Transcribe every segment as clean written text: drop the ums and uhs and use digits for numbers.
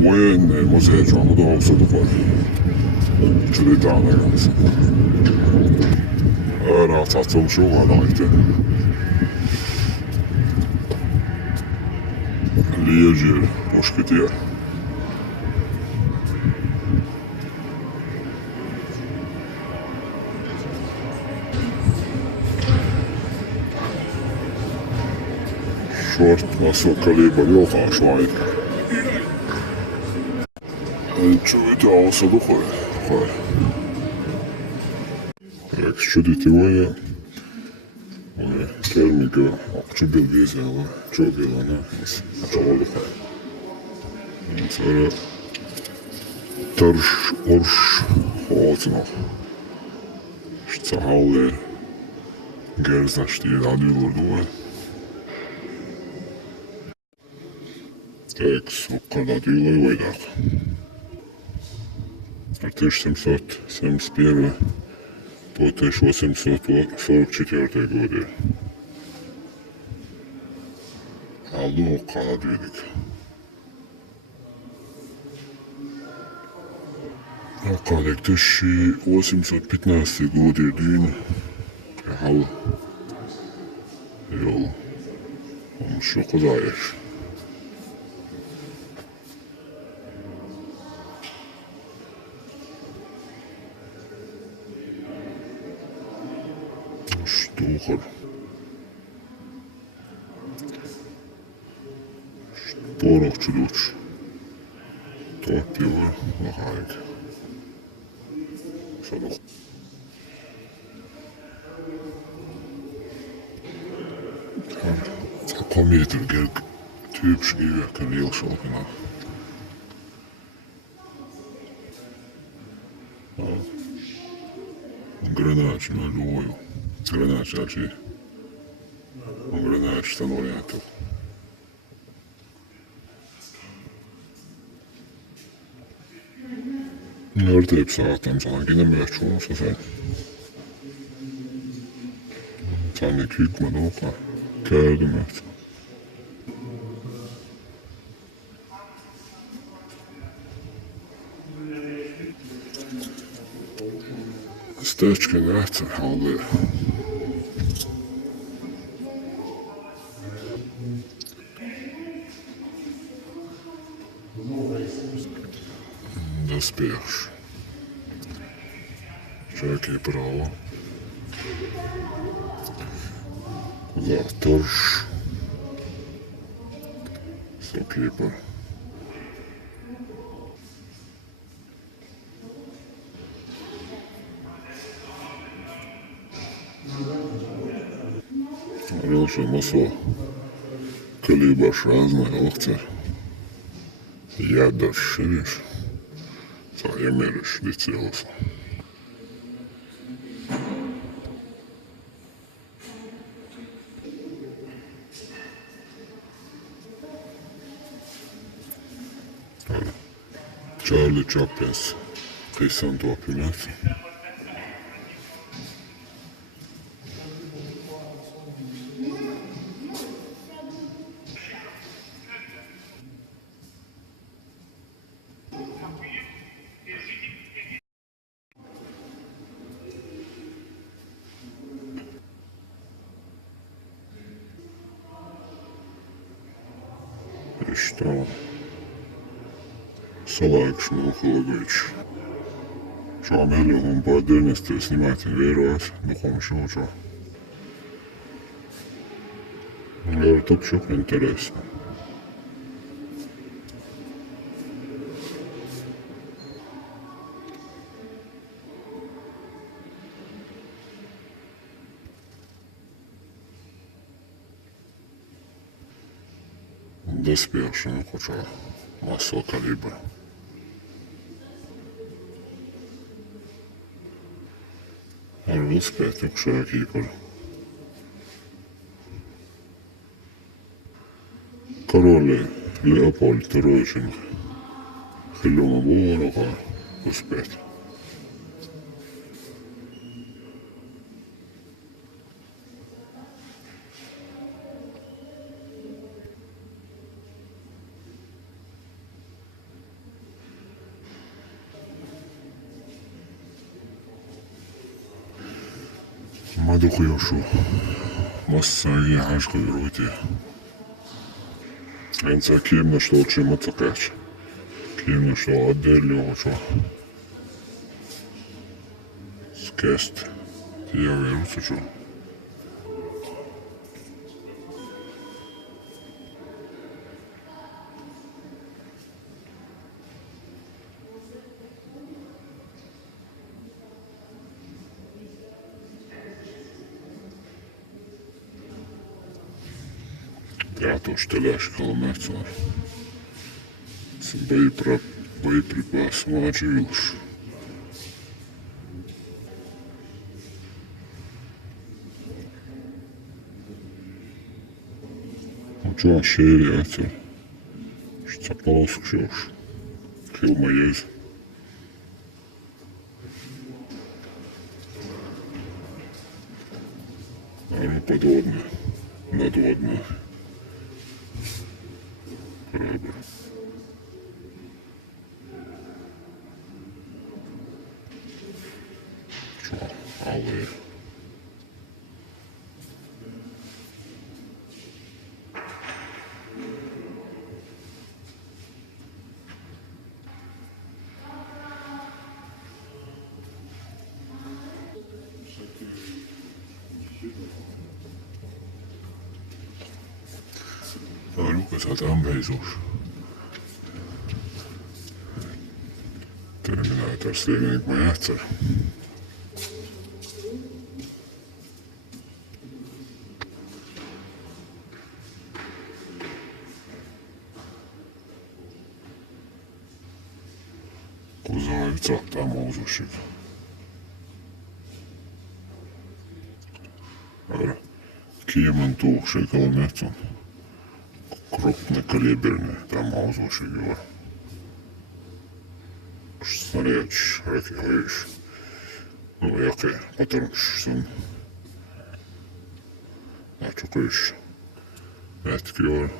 Buon museo, gioco dopo sotto fuori. Ci detane, ragazzi. Rahat atılmışım var işte. Liyager, hoş gidiyor. Short muscle kaliber yok ha şu an. Чуете, а осаду ходит. Так, что детевая. Термика, что был везела, что было, она, что луха. Sonra tarş, orş, hoğatına. İşte havle, gerzaş diye alıyorlardı o. Так, сукана дила войдак. 1771 по 1844 годы. Aldı o kanat yedik. Около 1815 годы день приехал yol. Он что кудаешь? Штухар. Порохчулуч. Топливо. Лахайк. Салух. Takometer gelk. Typisch kan heel zo gedaan. Гранач на любую. Гранач вообще. Гранач становится. Nerede hep saatten sana yine mi açıyorsun sen? Tane kükme de oka. Geldim artık. Stečke nehce, ali... Da spiješ. Čekaj pravo. Zatrš. Stokipa. Раньше масло калибр разный локтя. Я доширишь. Замеришь летелся. Charlie Chaplin's récent opulence. И что? Салакш Мухалович. Şu an belli olan baderneste snimatin veros no konuşuyor. Bunlar çok interesno. Despiješeno hoća maslo kalibra. Ali uspjet ušao kipar. Король Леопольд II. Хилюма ворога успет. Mad okuyor şu. Массаги хашко вроде. Энца кимно что чему цакач. Кимно что отделю что. Скест. Я верю что. Ja, to šteljaš kilometra. Sam bojepripas mlađi još. Uçuğa şehir yatır. Šta polosk još. Kilma jez. Naravno podvodne. Nadvodne. Hrabar. Čo, ale... Lukas had aanwezig. Terminator steven ik maar achter. Kuzovca tamo uzušik. Kijeman kilometrom. Крупнокалиберный, там лучше его. Снаряд, ракетируешь. Ну, який, патрончик. Начукаешь. Эткиор.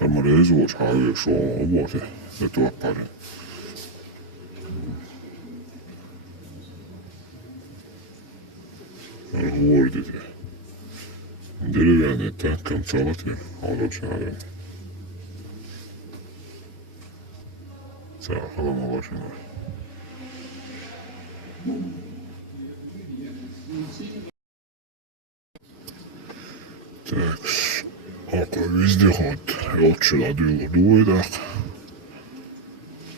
Ama reizes hāju šo oboti, ja to pari. Говорите. Деревянный танком целотер, олочарен. Цахала машина. Так, около вездеход. Елчила дует, так.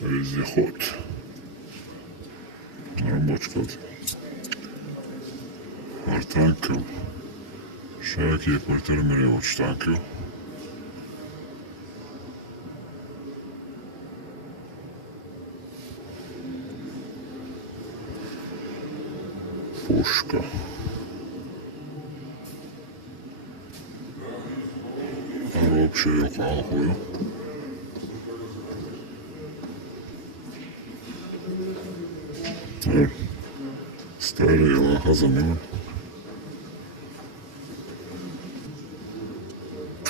Вездеход. Рабочка. Танком. Широкі квартирмірювач танків. Пушка. Робче юкалкою. Старий лахазамин.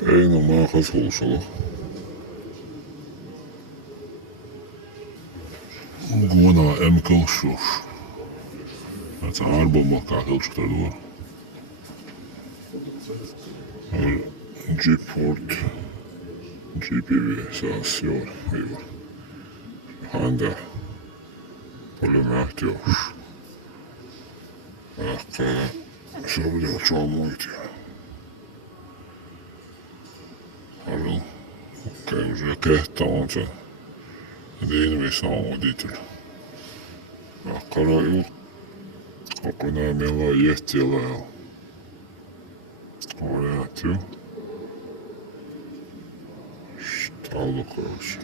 Eno maaga слушала. Gona M-kulsjus. Het album wat ik heel goed door. Jeepford. GPV saasjor. Handa. Polymatjos. Ehkä se on vielä muita. Hallo. Okei, jos je kehtaa on se. Det invisaa on dit. Akkara ju. Kokonaan meillä on jättillä ja. Korjaat ju. Stallukaus.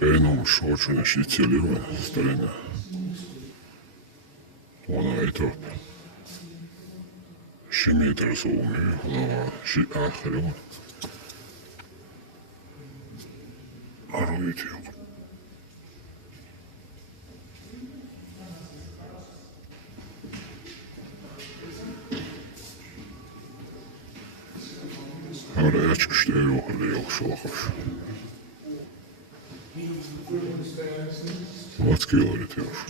Reino šočene šiceliva starina. Ona je top. Šimetar su umiju, lava ahriva. Arviti ju. araya çıkışta yok öyle yoksa bakış. Vatki öğretiyor.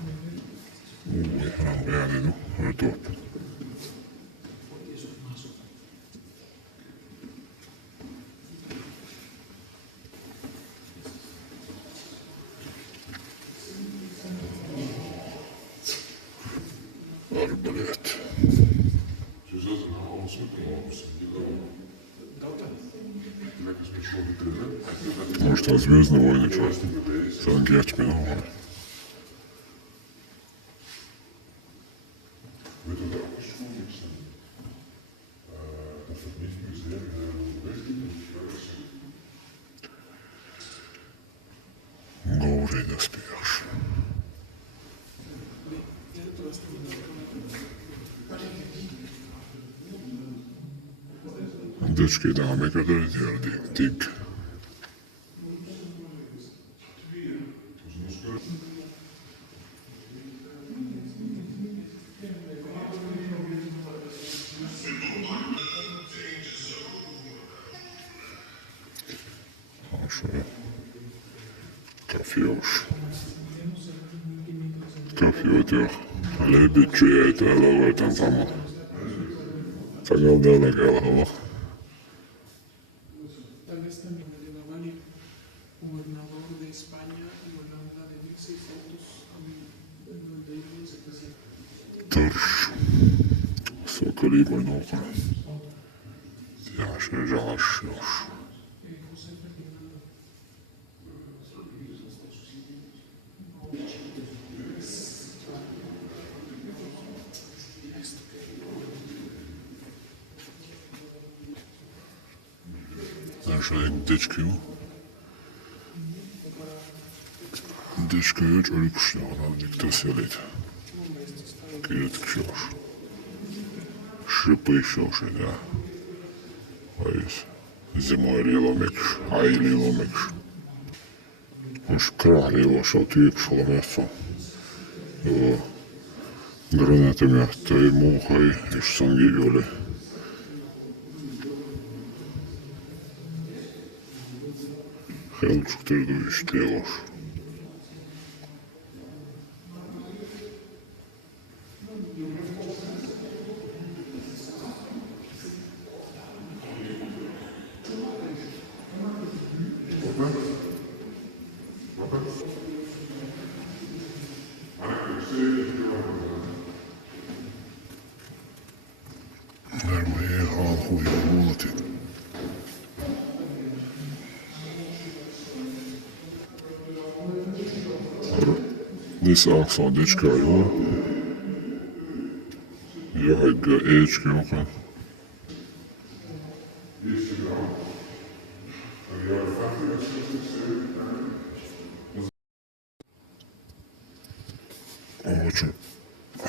Yani dedim, öyle Арбалет. Может, а «Звездные войны» что? Сангеч миновал. Говори, доспеешь. Dečki, dame, kada je tik. Şöyle. Kafiyoş. Kafiyo diyor. Lebitçiye etele verden zaman. Sakal dağla gel hava. Tal vez también de Navalny, gobernador de España y Holanda de 1600 a 1700. Tırş. Sokali boynu okan. Yaş, yaş, yaş. Şöyle dečkiju. Dečkiju čovjek ušnjava, dikta sjelite. Kiret kšoš. Šipaj šoš, ja. Vajus. Zimoj rilo mekš, aj rilo mekš. Už krah rilo šao tijek šalo mjesto. Granate mjesto i muhaj, iš sangi jole. Helčukterdu işliyor. Нормально, хуй, молоти. Neyse aksan dečka jo. Jag ečki okan. Hoću.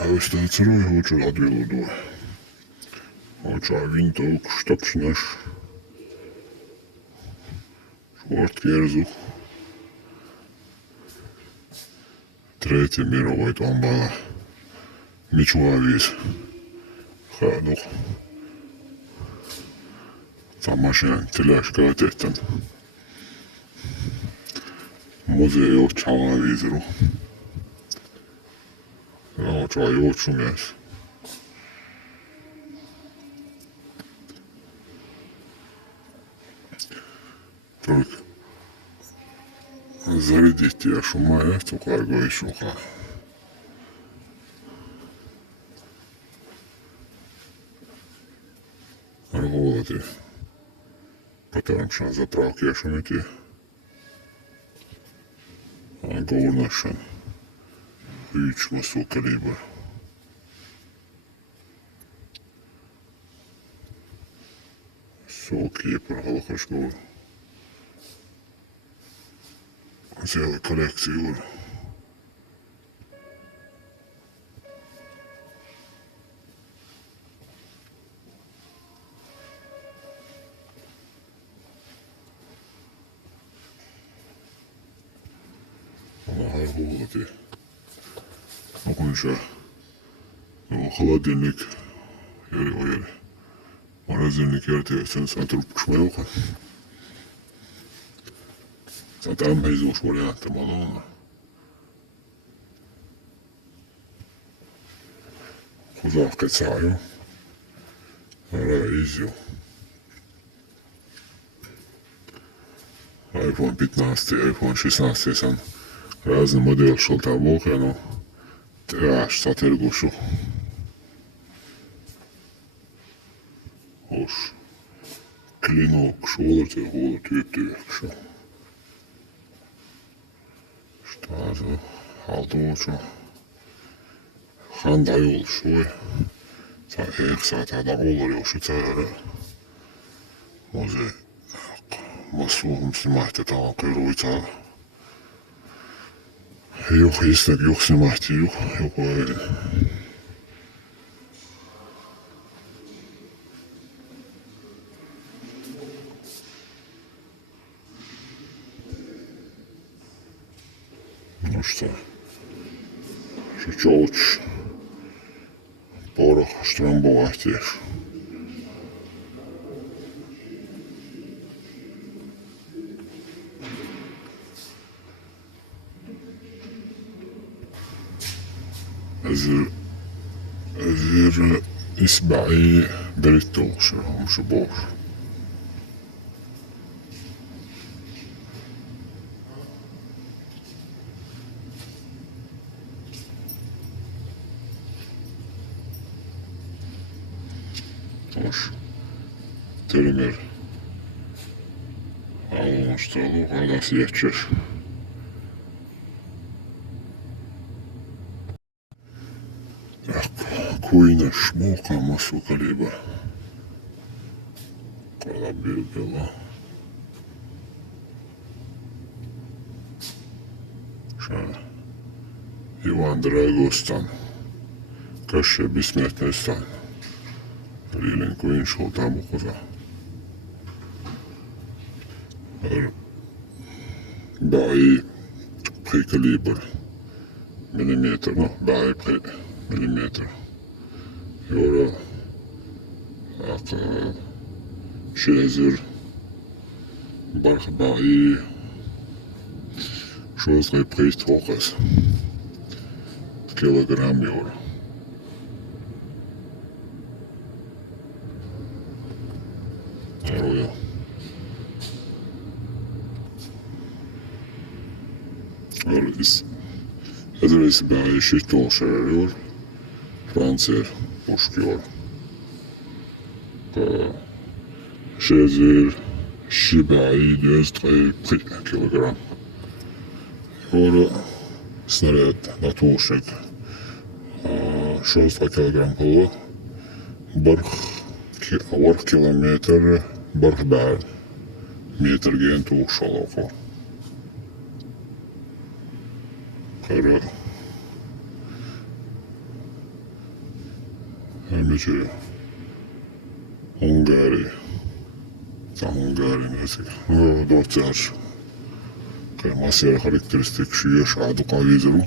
Evo ste crve, hoću radilo doje. Hoću a vintovk štapšneš. Švart kerzu. Treće mirovoj tombala. Miču aviz. Haduh. Samašen tilaška tehtan. Muzej očala vizoru. Očala joču mjes. Только зарядите я шумаю, только его еще ха. Работы. Потом что на заправке я шумите. А горнашен. Хыч масу калибр. Сок є проголохашковий. Взяли колекцію. Помагай голоди. Окунша. Холодильник. Єлі-єлі. морозильник ертегісін сатырып күшмей оқы. Сатам бейзуш варианты малона. Хузав кацаю. Раизил. iPhone 15, iPhone 16 сан разные модели шелтабока, но аж сатыргушу. Ош. Клинок шолоте, голод түйіп-түйіп. Что за алдоочо. Хандай ол шой. Саек сатада олар yoшу цайары. Мозе маслуғым снимать это кыруйца. Юх, если юх снимать, юх говорит. Ну что лучше? Порох штрамбовать. Azir isba'i بريتوش مش بوش. Hoş. Terimler. Alınmıştı o kadar siyahçır. Куина шмока массу калибра. Колобил бела. Ша. Иван Драгостан. Каше бессмертный стан. Лилин Куин шел там у коза. Баи при калибр. Миллиметр, ну, баи при миллиметр. Yora şezir barbarie chose reprise hoches kilogramm yora. Roya. Öyle adresi bayi şiş dolaşıyor. Panzer puşkuyor. Şezir şibayi 203 kilogram. Yora снаряд натушек 6 kilogram pulu. Barh kilometre barh bär. Meter gen tuşalafu. Kara. Hamici Hungary. Tam Hungary neyse. Doçar. Masaya karakteristik şu yaş adı kavizru.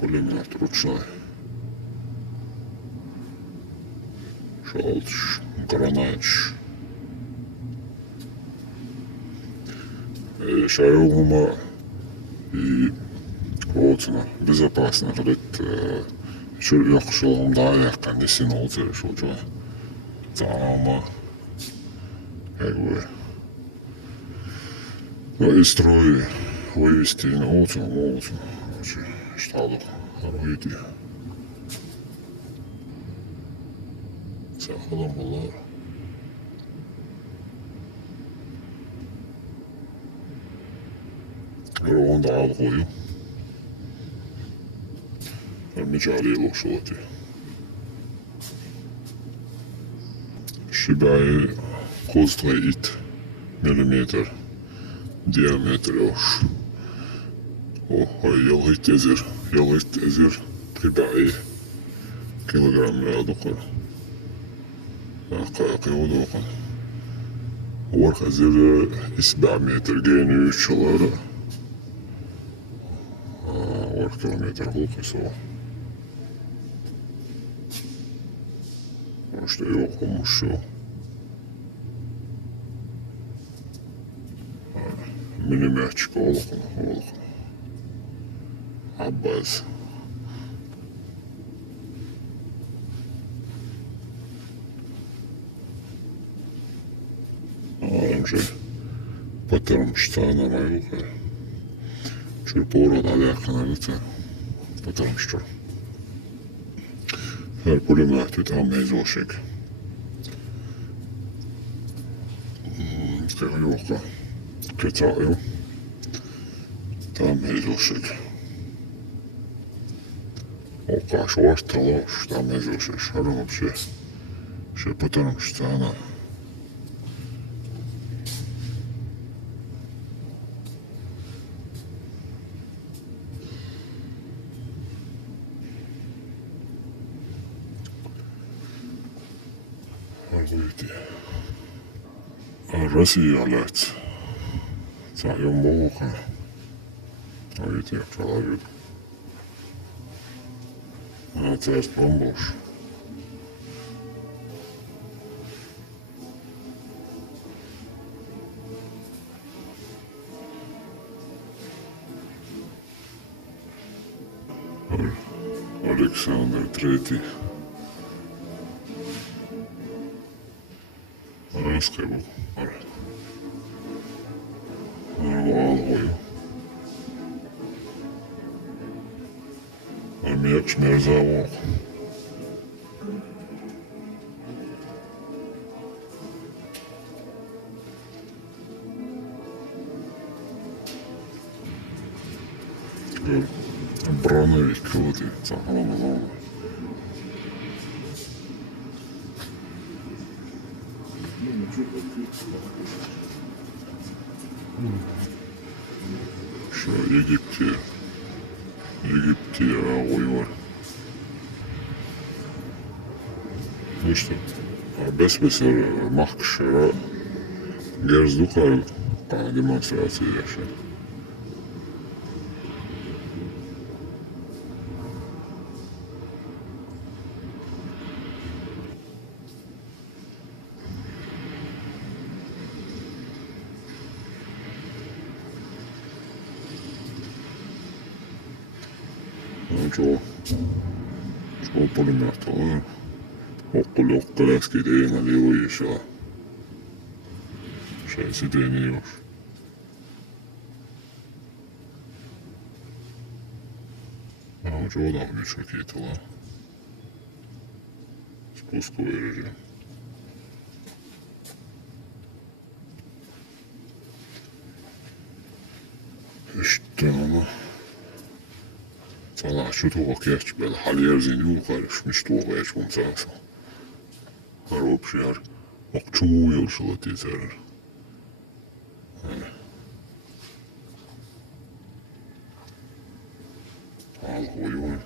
Пулемет ручной. Шалч, гранач. Шайогума и Олцина безопасно говорит, что легче да, я конечно олцер шел чё, там как бы, ну и строй вывести на олцину, короче, штаду, выйти, сахалом было. Ровно алгою. Мечали лошоти. Шибай костроит миллиметр диаметр ош. Ой, ялгит эзер прибай килограмм рядокор. Акаки удокон. ورخ эзер 7 метр гени 3 чалары. ورخ километр хулкисо. İşte yok olmuş yok. Minimeçik oğlum. Abbas. Önce batırmış tane ama yok ya. Çünkü bu arada alakalı da batırmıştır. Her pulimahti tam mezvoşek. Yok ya. Kıtayım. Tam mezvoşek. O karşı var talaş. Tam mezvoşek. Şarım bir şey batırmış tane. Россия лет. Царем Бога. А ведь я человек. А царством Божьим. Александр Третий. Раскрыл. Алгою. Меч мерзавок. Броновик крутится. Şu Египте ой var. İşte besbesler mahkışlara gerzduqar demonstrasiya yaşadı. Çoğu pulümertalar okul eski değil alıyor yaşa. Şeysi deniyor. Ama çoğu da bir çok iyi tuğla. Spusku vereceğim. İşte ama Sana şu tuğuk yaş böyle halyer zini uğraşmış tuğuk yaş bunsansa. Harop şehir. Bak çoğu yolşula tezerir. Al koyuyor.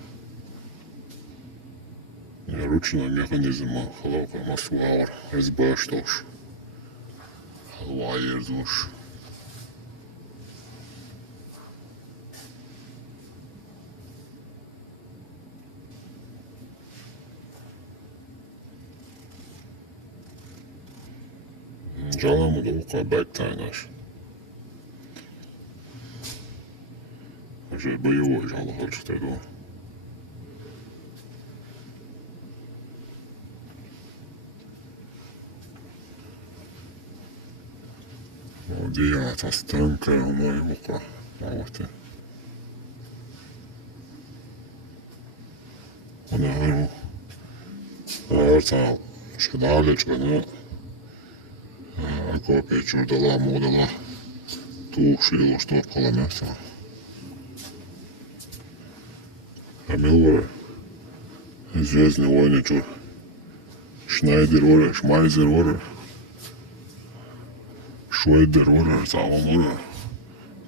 Ручной механизм халаука масуар разбаштош. Halvayırduş. Canımı da o kadar bektaynaş. Şey bayıyor canlı harçta da. Діяти станка моєго. От. Вона арта шедалечкана. Ako pečurdala modala tuuksilla stoppala nässä. А мило звездный войны чур. Шнайдер ора, Шмайзер ора. Швейдер ора, Заван ора.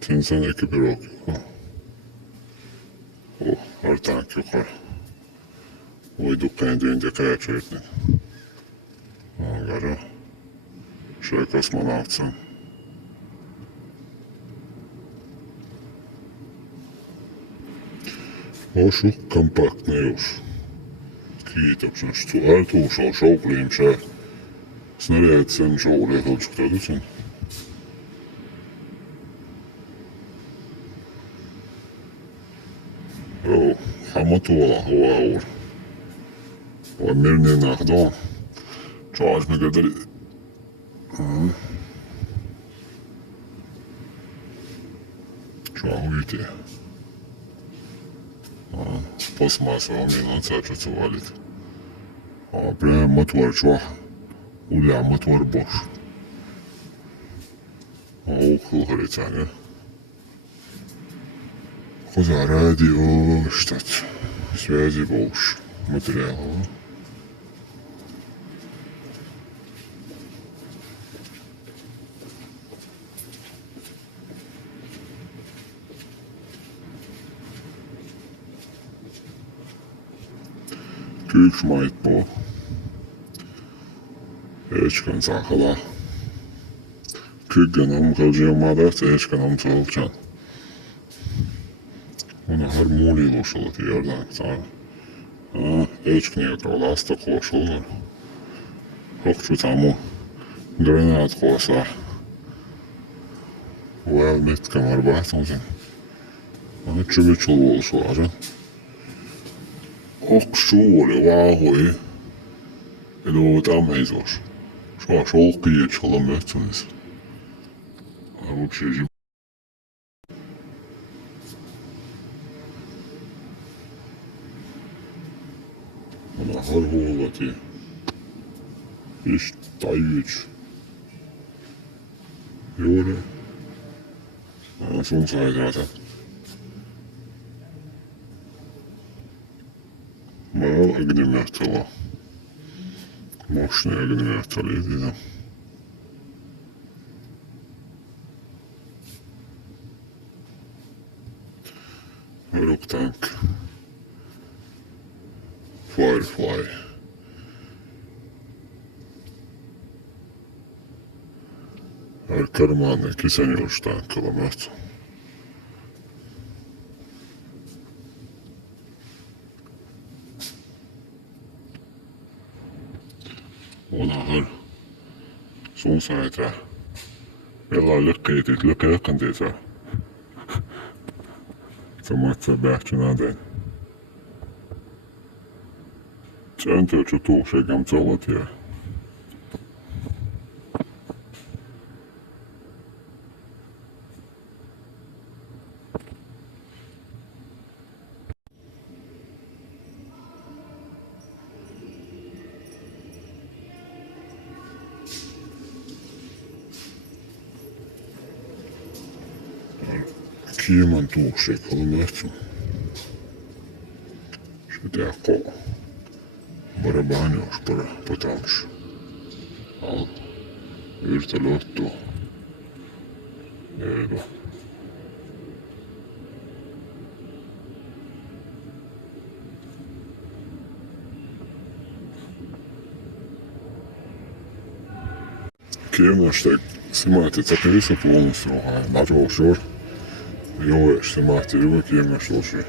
Тинсан экипировок. О, артанк yukarı. Uyduk kendince kaya çöktün. Ağlara. Şey kosmonavtsın. Ošu kompaktne još. kiitoksensa tuossa showkliimsää. Snöreet sen showlle hölsktöydy sen. Joo, hamma tuolla huaur. Var mer nach da. Charles me kadar. Чуахуйте. Пластмассовый минуца, что валит. Прям мотор чуах. Уля мотор бош. Около горицания. Хоза радио штат. Связи бош. Материал. Kyyksmait på. Echkan sakala. Kyggen omkalcıyamadı, echkan omsalcan. Ona harmonilusulat yerden sana. Echkniye kralasta koşulur. Hokçu tamu. Granat koşlar. Well, mitkä marvahtamisen. Ona çübüçül olsular. Oksuuli vaahui. Elu tameisos. Sua solkiit sulla mötsunis. Aluksi Ona harhuulati. Istajyts. Juuri. Sun sairaata. Mä oon agnimähtälä. Mošne agnimähtälä jedina. Ruktank. Firefly. Karmaanne kisänjuustankalla möhtö. Onahan sun saita. Meillä lykkeitit lykkäjäkäntiitä. Samatsa bähtynäden. Tjäntä tutuuksegam tsollatia. Kiiman tuuksegalla möhtö. Se teko. Barabanios para potams. Al. Yrtä lottu. Eeva. Kiemasta simāti takavisa polnus rohā. Nato šor. Jo, simāti riva kiemasta loši.